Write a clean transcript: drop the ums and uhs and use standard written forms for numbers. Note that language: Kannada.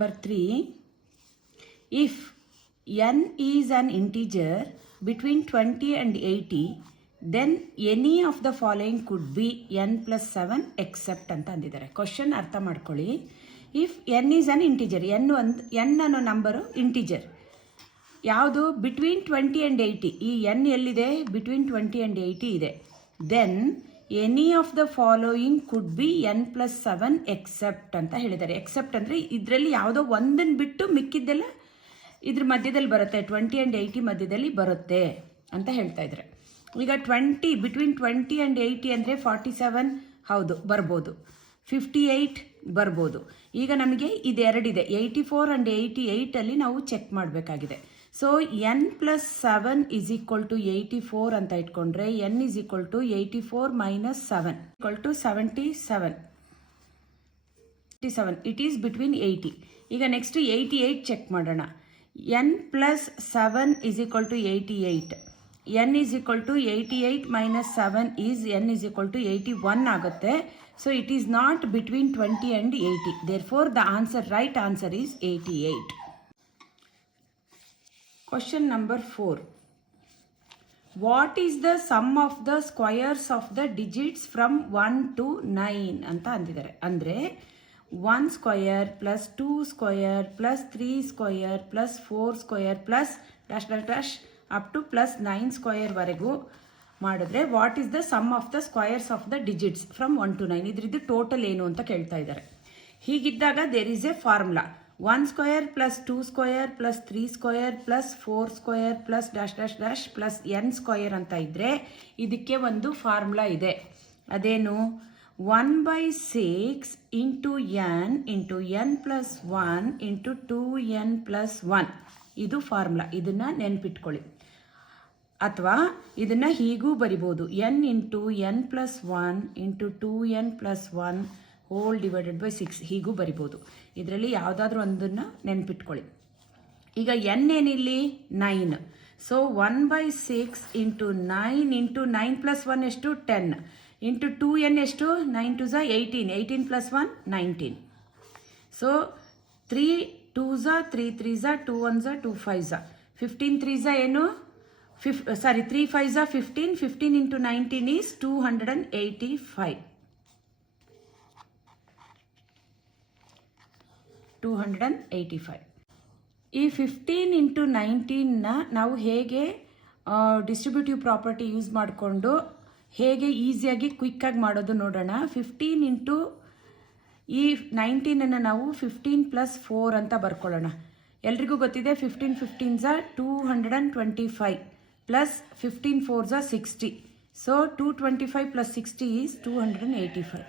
Number 3, if n is an integer between 20 and 80, then any of the following could be n plus 7 except ಅಂತ ಅಂದಿದ್ದಾರೆ. ಕ್ವಶನ್ ಅರ್ಥ ಮಾಡ್ಕೊಳ್ಳಿ. ಇಫ್ n is an integer, n ಅನ್ನೋ ನಂಬರು ಇಂಟಿಜರ್ ಯಾವುದು ಬಿಟ್ವೀನ್ 20 ಆ್ಯಂಡ್ 80, ಈ n ಎಲ್ಲಿದೆ ಬಿಟ್ವೀನ್ 20 ಆ್ಯಂಡ್ 80 ಇದೆ. Then any of the following could be n plus 7 except ಅಂತ ಹೇಳಿದ್ದಾರೆ. ಎಕ್ಸೆಪ್ಟ್ ಅಂದರೆ ಇದರಲ್ಲಿ ಯಾವುದೋ ಒಂದನ್ನು ಬಿಟ್ಟು ಮಿಕ್ಕಿದ್ದೆಲ್ಲ ಇದ್ರ ಮಧ್ಯದಲ್ಲಿ ಬರುತ್ತೆ, 20 ಆ್ಯಂಡ್ 80 ಮಧ್ಯದಲ್ಲಿ ಬರುತ್ತೆ ಅಂತ ಹೇಳ್ತಾ ಇದ್ದಾರೆ. ಈಗ ಬಿಟ್ವೀನ್ 20 ಆ್ಯಂಡ್ 80 ಅಂದರೆ 47 ಹೌದು ಬರ್ಬೋದು, 58 ಬರ್ಬೋದು. ಈಗ ನಮಗೆ ಇದೆರಡಿದೆ, 84 ಆ್ಯಂಡ್ 88ಅಲ್ಲಿ ನಾವು ಚೆಕ್ ಮಾಡಬೇಕಾಗಿದೆ. So n plus 7 is equal to 84 ಅಂತ ಇಟ್ಕೊಂಡ್ರೆ n is equal to 84 minus 7 equal to 77. It is between 80. ಈಗ ನೆಕ್ಸ್ಟ್ 88 ಚೆಕ್ ಮಾಡೋಣ. n plus 7 is equal to 88. n is equal to 88 minus 7 is n is equal to 81 ಆಗುತ್ತೆ. So it is not between 20 and 80. Therefore the answer right answer is 88. Question number 4. What is the sum of the squares of the digits from 1 to 9 ಅಂತ ಅಂದಿದ್ದಾರೆ. ಅಂದರೆ 1 square plus 2 square plus 3 square plus 4 square plus dash dash dash up to plus 9 ಸ್ಕ್ವಯರ್ವರೆಗೂ ಮಾಡಿದ್ರೆ what is the sum of the squares of the digits from 1 to 9, ಇದ್ರದ್ದು ಟೋಟಲ್ ಏನು ಅಂತ ಕೇಳ್ತಾ ಇದ್ದಾರೆ. ಹೀಗಿದ್ದಾಗ there is a formula. 1 square plus 2 square plus 3 square plus 4 square plus dash dash dash plus n square ಅಂತ ಇದ್ದರೆ ಇದಕ್ಕೆ ಒಂದು ಫಾರ್ಮುಲಾ ಇದೆ. ಅದೇನು 1/6 into n plus 1 into 2n plus 1. ಇದು ಫಾರ್ಮುಲಾ, ಇದನ್ನು ನೆನ್ಪಿಟ್ಕೊಳ್ಳಿ. ಅಥವಾ ಇದನ್ನು ಹೀಗೂ ಬರಿಬೋದು, n into n plus 1 into 2n plus 1 whole divided by 6 ಹೀಗೂ ಬರಿಬೋದು. ಇದರಲ್ಲಿ ಯಾವುದಾದ್ರೂ ಒಂದನ್ನು ನೆನ್ಪಿಟ್ಕೊಳ್ಳಿ. ಈಗ n ಏನಿಲ್ಲಿ 9. ಸೊ 1/6 ಇಂಟು 9 ಪ್ಲಸ್ 1 ಎಷ್ಟು 10 ಇಂಟು 2n ಎಷ್ಟು 9 2 18 ಪ್ಲಸ್ 1 19. ಸೊ 3 2 3 3 2 1 2 5 15 3 ಏನು 3 5 15. 15 ಇಂಟು 19 ಈಸ್ 285. 285. ಈ 15 ಇಂಟು 19ನ ನಾವು ಹೇಗೆ ಡಿಸ್ಟ್ರಿಬ್ಯೂಟಿವ್ ಪ್ರಾಪರ್ಟಿ ಯೂಸ್ ಮಾಡಿಕೊಂಡು ಹೇಗೆ ಈಸಿಯಾಗಿ ಕ್ವಿಕ್ಕಾಗಿ ಮಾಡೋದು ನೋಡೋಣ. 15 ಇಂಟು ಈ 19ಅನ್ನು ನಾವು 15 ಪ್ಲಸ್ 4 ಅಂತ ಬರ್ಕೊಳ್ಳೋಣ. ಎಲ್ರಿಗೂ ಗೊತ್ತಿದೆ 15 15 225 ಪ್ಲಸ್ 15 4 60. So 225 plus 60 is 285.